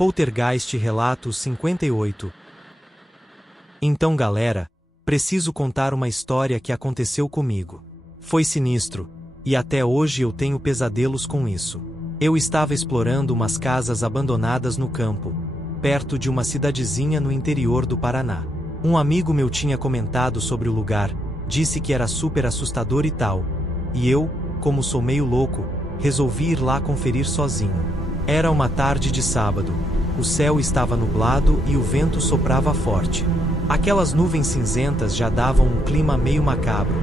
Poltergeist Relatos 58. Então galera, preciso contar uma história que aconteceu comigo. Foi sinistro, e até hoje eu tenho pesadelos com isso. Eu estava explorando umas casas abandonadas no campo, perto de uma cidadezinha no interior do Paraná. Um amigo meu tinha comentado sobre o lugar, disse que era super assustador e tal, e eu, como sou meio louco, resolvi ir lá conferir sozinho. Era uma tarde de sábado, o céu estava nublado e o vento soprava forte. Aquelas nuvens cinzentas já davam um clima meio macabro,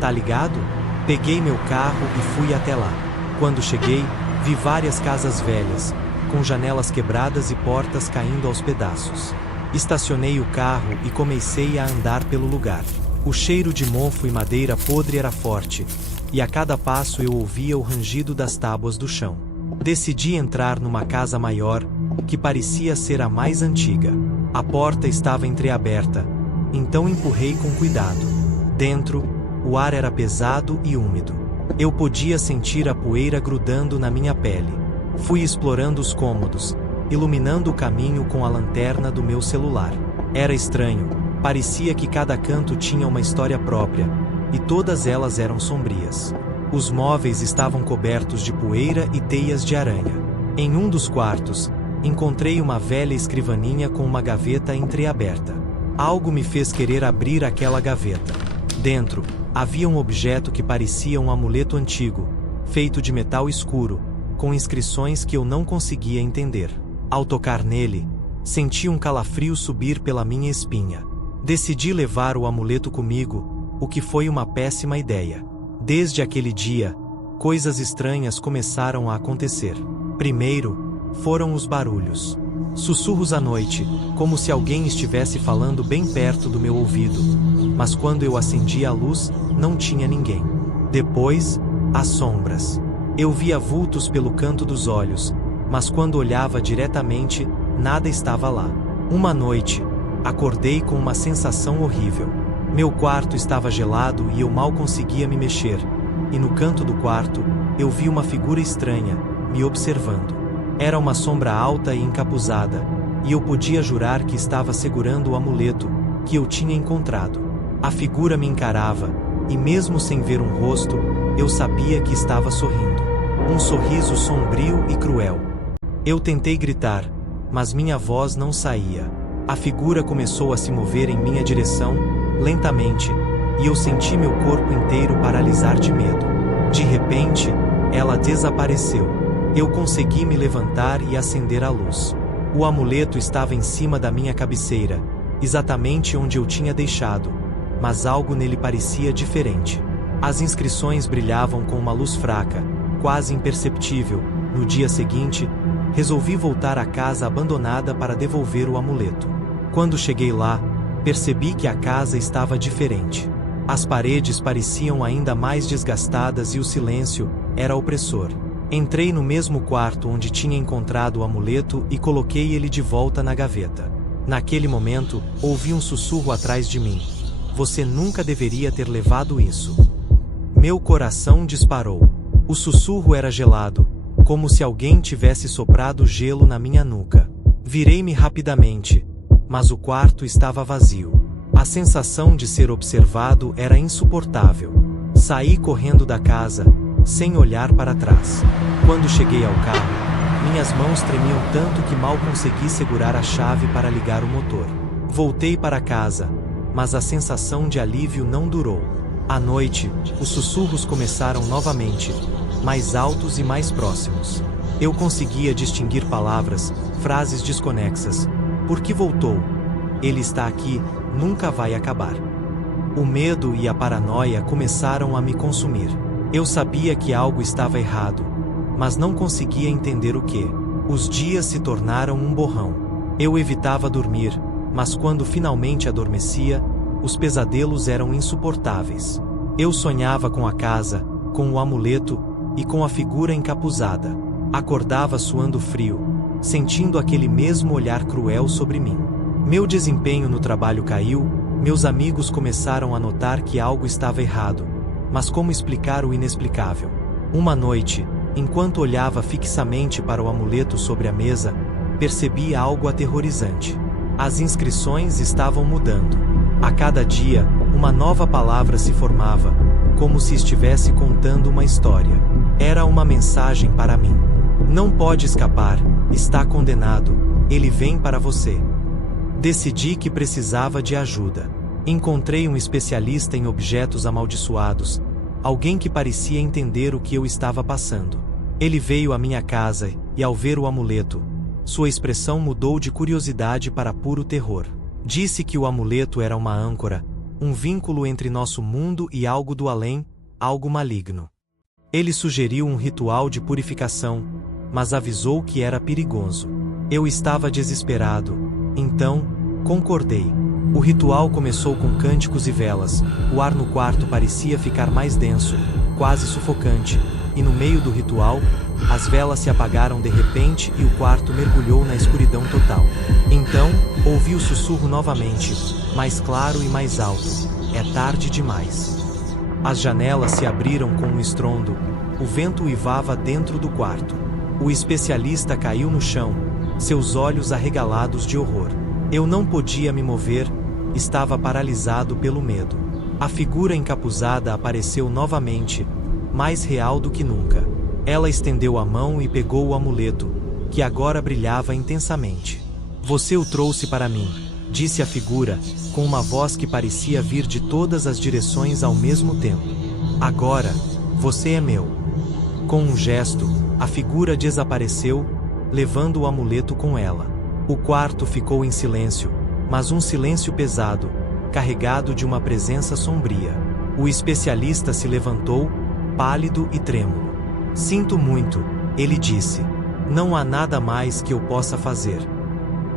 tá ligado? Peguei meu carro e fui até lá. Quando cheguei, vi várias casas velhas, com janelas quebradas e portas caindo aos pedaços. Estacionei o carro e comecei a andar pelo lugar. O cheiro de mofo e madeira podre era forte, e a cada passo eu ouvia o rangido das tábuas do chão. Decidi entrar numa casa maior, que parecia ser a mais antiga. A porta estava entreaberta, então empurrei com cuidado. Dentro, o ar era pesado e úmido. Eu podia sentir a poeira grudando na minha pele. Fui explorando os cômodos, iluminando o caminho com a lanterna do meu celular. Era estranho, parecia que cada canto tinha uma história própria, e todas elas eram sombrias. Os móveis estavam cobertos de poeira e teias de aranha. Em um dos quartos, encontrei uma velha escrivaninha com uma gaveta entreaberta. Algo me fez querer abrir aquela gaveta. Dentro, havia um objeto que parecia um amuleto antigo, feito de metal escuro, com inscrições que eu não conseguia entender. Ao tocar nele, senti um calafrio subir pela minha espinha. Decidi levar o amuleto comigo, o que foi uma péssima ideia. Desde aquele dia, coisas estranhas começaram a acontecer. Primeiro, foram os barulhos. Sussurros à noite, como se alguém estivesse falando bem perto do meu ouvido. Mas quando eu acendi a luz, não tinha ninguém. Depois, as sombras. Eu via vultos pelo canto dos olhos, mas quando olhava diretamente, nada estava lá. Uma noite, acordei com uma sensação horrível. Meu quarto estava gelado e eu mal conseguia me mexer, e no canto do quarto, eu vi uma figura estranha, me observando. Era uma sombra alta e encapuzada, e eu podia jurar que estava segurando o amuleto, que eu tinha encontrado. A figura me encarava, e mesmo sem ver um rosto, eu sabia que estava sorrindo. Um sorriso sombrio e cruel. Eu tentei gritar, mas minha voz não saía. A figura começou a se mover em minha direção, lentamente, e eu senti meu corpo inteiro paralisar de medo. De repente, ela desapareceu. Eu consegui me levantar e acender a luz. O amuleto estava em cima da minha cabeceira, exatamente onde eu tinha deixado, mas algo nele parecia diferente. As inscrições brilhavam com uma luz fraca, quase imperceptível. No dia seguinte, resolvi voltar à casa abandonada para devolver o amuleto. Quando cheguei lá, percebi que a casa estava diferente. As paredes pareciam ainda mais desgastadas e o silêncio era opressor. Entrei no mesmo quarto onde tinha encontrado o amuleto e coloquei ele de volta na gaveta. Naquele momento, ouvi um sussurro atrás de mim. Você nunca deveria ter levado isso. Meu coração disparou. O sussurro era gelado, como se alguém tivesse soprado gelo na minha nuca. Virei-me rapidamente, mas o quarto estava vazio. A sensação de ser observado era insuportável. Saí correndo da casa, sem olhar para trás. Quando cheguei ao carro, minhas mãos tremiam tanto que mal consegui segurar a chave para ligar o motor. Voltei para casa, mas a sensação de alívio não durou. À noite, os sussurros começaram novamente, mais altos e mais próximos. Eu conseguia distinguir palavras, frases desconexas. Por que voltou? Ele está aqui, nunca vai acabar. O medo e a paranoia começaram a me consumir. Eu sabia que algo estava errado, mas não conseguia entender o que. Os dias se tornaram um borrão. Eu evitava dormir, mas quando finalmente adormecia, os pesadelos eram insuportáveis. Eu sonhava com a casa, com o amuleto e com a figura encapuzada. Acordava suando frio, sentindo aquele mesmo olhar cruel sobre mim. Meu desempenho no trabalho caiu, meus amigos começaram a notar que algo estava errado, mas como explicar o inexplicável? Uma noite, enquanto olhava fixamente para o amuleto sobre a mesa, percebi algo aterrorizante. As inscrições estavam mudando. A cada dia, uma nova palavra se formava, como se estivesse contando uma história. Era uma mensagem para mim. Não pode escapar, está condenado, ele vem para você. Decidi que precisava de ajuda. Encontrei um especialista em objetos amaldiçoados, alguém que parecia entender o que eu estava passando. Ele veio à minha casa e, ao ver o amuleto, sua expressão mudou de curiosidade para puro terror. Disse que o amuleto era uma âncora, um vínculo entre nosso mundo e algo do além, algo maligno. Ele sugeriu um ritual de purificação, mas avisou que era perigoso. Eu estava desesperado, então, concordei. O ritual começou com cânticos e velas, o ar no quarto parecia ficar mais denso, quase sufocante, e no meio do ritual, as velas se apagaram de repente e o quarto mergulhou na escuridão total. Então, ouvi o sussurro novamente, mais claro e mais alto: é tarde demais. As janelas se abriram com um estrondo, o vento uivava dentro do quarto. O especialista caiu no chão, seus olhos arregalados de horror. Eu não podia me mover, estava paralisado pelo medo. A figura encapuzada apareceu novamente, mais real do que nunca. Ela estendeu a mão e pegou o amuleto, que agora brilhava intensamente. Você o trouxe para mim, disse a figura, com uma voz que parecia vir de todas as direções ao mesmo tempo. Agora, você é meu. Com um gesto, a figura desapareceu, levando o amuleto com ela. O quarto ficou em silêncio, mas um silêncio pesado, carregado de uma presença sombria. O especialista se levantou, pálido e trêmulo. Sinto muito, ele disse. Não há nada mais que eu possa fazer.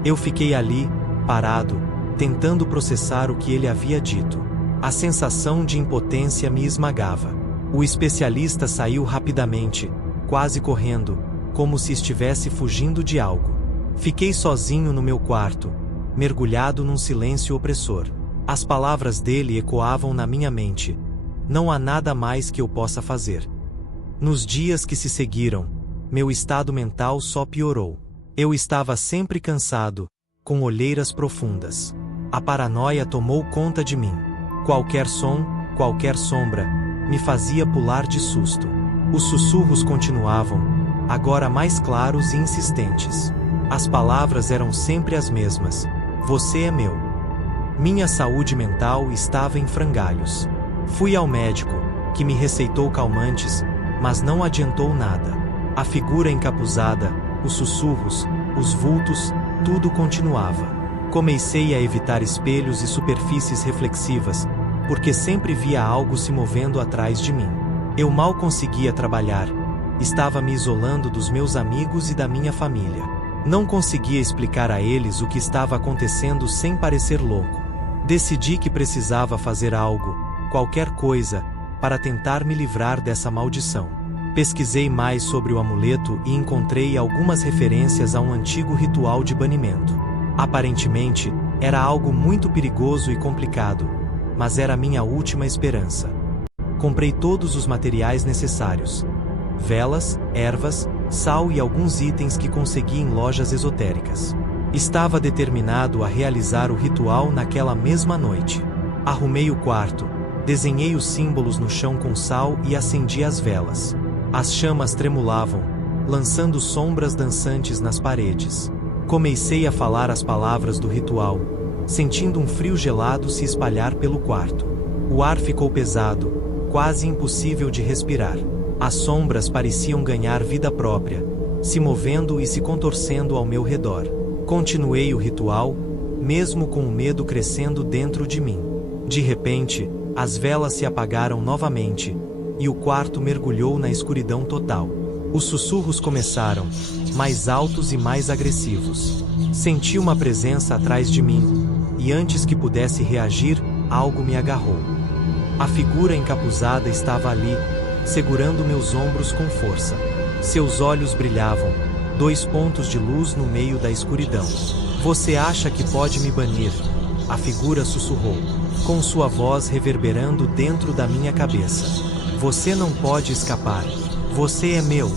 Eu fiquei ali, parado, tentando processar o que ele havia dito. A sensação de impotência me esmagava. O especialista saiu rapidamente, quase correndo, como se estivesse fugindo de algo. Fiquei sozinho no meu quarto, mergulhado num silêncio opressor. As palavras dele ecoavam na minha mente. Não há nada mais que eu possa fazer. Nos dias que se seguiram, meu estado mental só piorou. Eu estava sempre cansado, com olheiras profundas. A paranoia tomou conta de mim. Qualquer som, qualquer sombra, me fazia pular de susto. Os sussurros continuavam, agora mais claros e insistentes. As palavras eram sempre as mesmas. Você é meu. Minha saúde mental estava em frangalhos. Fui ao médico, que me receitou calmantes, mas não adiantou nada. A figura encapuzada, os sussurros, os vultos, tudo continuava. Comecei a evitar espelhos e superfícies reflexivas, porque sempre via algo se movendo atrás de mim. Eu mal conseguia trabalhar, estava me isolando dos meus amigos e da minha família. Não conseguia explicar a eles o que estava acontecendo sem parecer louco. Decidi que precisava fazer algo, qualquer coisa, para tentar me livrar dessa maldição. Pesquisei mais sobre o amuleto e encontrei algumas referências a um antigo ritual de banimento. Aparentemente, era algo muito perigoso e complicado, mas era minha última esperança. Comprei todos os materiais necessários: velas, ervas, sal e alguns itens que consegui em lojas esotéricas. Estava determinado a realizar o ritual naquela mesma noite. Arrumei o quarto, desenhei os símbolos no chão com sal e acendi as velas. As chamas tremulavam, lançando sombras dançantes nas paredes. Comecei a falar as palavras do ritual, sentindo um frio gelado se espalhar pelo quarto. O ar ficou pesado, quase impossível de respirar. As sombras pareciam ganhar vida própria, se movendo e se contorcendo ao meu redor. Continuei o ritual, mesmo com o medo crescendo dentro de mim. De repente, as velas se apagaram novamente, e o quarto mergulhou na escuridão total. Os sussurros começaram, mais altos e mais agressivos. Senti uma presença atrás de mim, e antes que pudesse reagir, algo me agarrou. A figura encapuzada estava ali, segurando meus ombros com força. Seus olhos brilhavam, 2 pontos de luz no meio da escuridão. Você acha que pode me banir? A figura sussurrou, com sua voz reverberando dentro da minha cabeça. Você não pode escapar. Você é meu.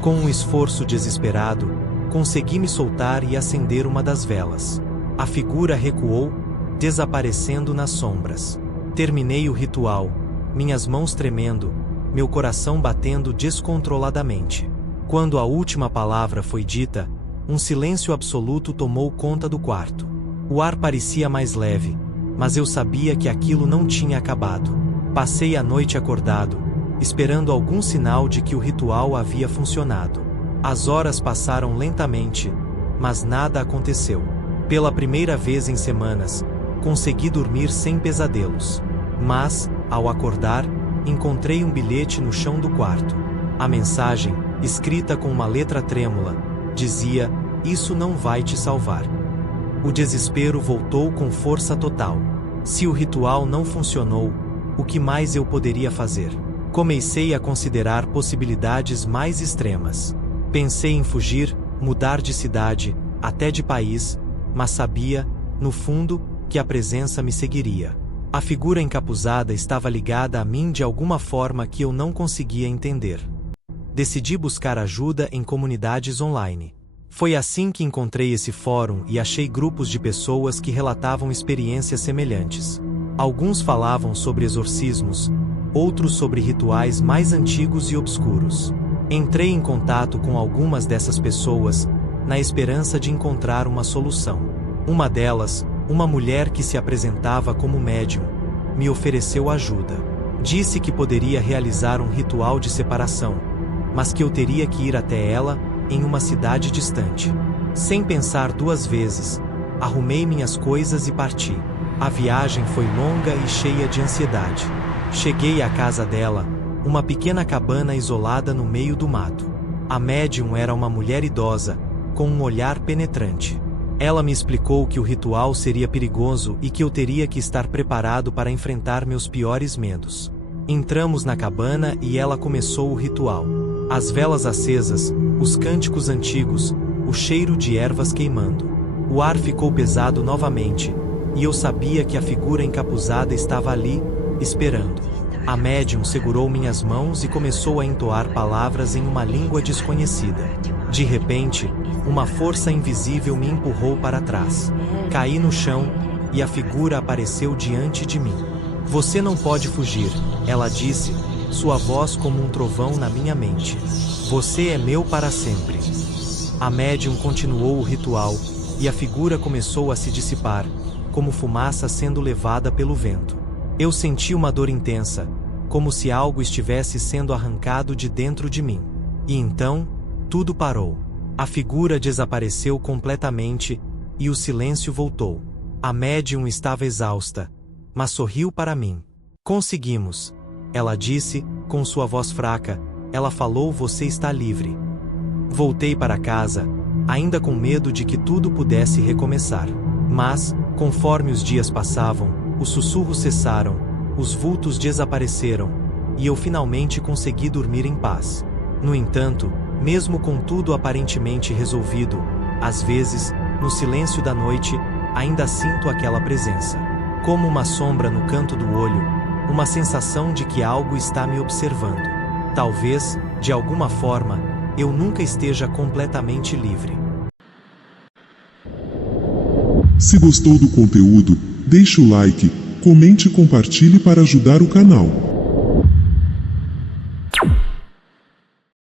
Com um esforço desesperado, Consegui me soltar e acender uma das velas. A figura recuou, desaparecendo nas sombras. Terminei o ritual, minhas mãos tremendo, meu coração batendo descontroladamente. Quando a última palavra foi dita, um silêncio absoluto tomou conta do quarto. O ar parecia mais leve, mas eu sabia que aquilo não tinha acabado. Passei a noite acordado, esperando algum sinal de que o ritual havia funcionado. As horas passaram lentamente, mas nada aconteceu. Pela primeira vez em semanas, consegui dormir sem pesadelos. Mas, ao acordar, encontrei um bilhete no chão do quarto. A mensagem, escrita com uma letra trêmula, dizia: "Isso não vai te salvar." O desespero voltou com força total. Se o ritual não funcionou, o que mais eu poderia fazer? Comecei a considerar possibilidades mais extremas. Pensei em fugir, mudar de cidade, até de país, mas sabia, no fundo, que a presença me seguiria. A figura encapuzada estava ligada a mim de alguma forma que eu não conseguia entender. Decidi buscar ajuda em comunidades online. Foi assim que encontrei esse fórum e achei grupos de pessoas que relatavam experiências semelhantes. Alguns falavam sobre exorcismos, outros sobre rituais mais antigos e obscuros. Entrei em contato com algumas dessas pessoas, na esperança de encontrar uma solução. Uma delas, uma mulher que se apresentava como médium, me ofereceu ajuda. Disse que poderia realizar um ritual de separação, mas que eu teria que ir até ela, em uma cidade distante. Sem pensar duas vezes, arrumei minhas coisas e parti. A viagem foi longa e cheia de ansiedade. Cheguei à casa dela, uma pequena cabana isolada no meio do mato. A médium era uma mulher idosa, com um olhar penetrante. Ela me explicou que o ritual seria perigoso e que eu teria que estar preparado para enfrentar meus piores medos. Entramos na cabana e ela começou o ritual. As velas acesas, os cânticos antigos, o cheiro de ervas queimando. O ar ficou pesado novamente, e eu sabia que a figura encapuzada estava ali, esperando. A médium segurou minhas mãos e começou a entoar palavras em uma língua desconhecida. De repente, uma força invisível me empurrou para trás. Caí no chão, e a figura apareceu diante de mim. "Você não pode fugir", ela disse, sua voz como um trovão na minha mente. "Você é meu para sempre." A médium continuou o ritual, e a figura começou a se dissipar, como fumaça sendo levada pelo vento. Eu senti uma dor intensa, como se algo estivesse sendo arrancado de dentro de mim. E então, tudo parou. A figura desapareceu completamente, e o silêncio voltou. A médium estava exausta, mas sorriu para mim. "Conseguimos", ela disse, com sua voz fraca. Ela falou: "Você está livre." Voltei para casa, ainda com medo de que tudo pudesse recomeçar. Mas, conforme os dias passavam, os sussurros cessaram, os vultos desapareceram, e eu finalmente consegui dormir em paz. No entanto, mesmo com tudo aparentemente resolvido, às vezes, no silêncio da noite, ainda sinto aquela presença. Como uma sombra no canto do olho, uma sensação de que algo está me observando. Talvez, de alguma forma, eu nunca esteja completamente livre. Se gostou do conteúdo, deixe o like, comente e compartilhe para ajudar o canal.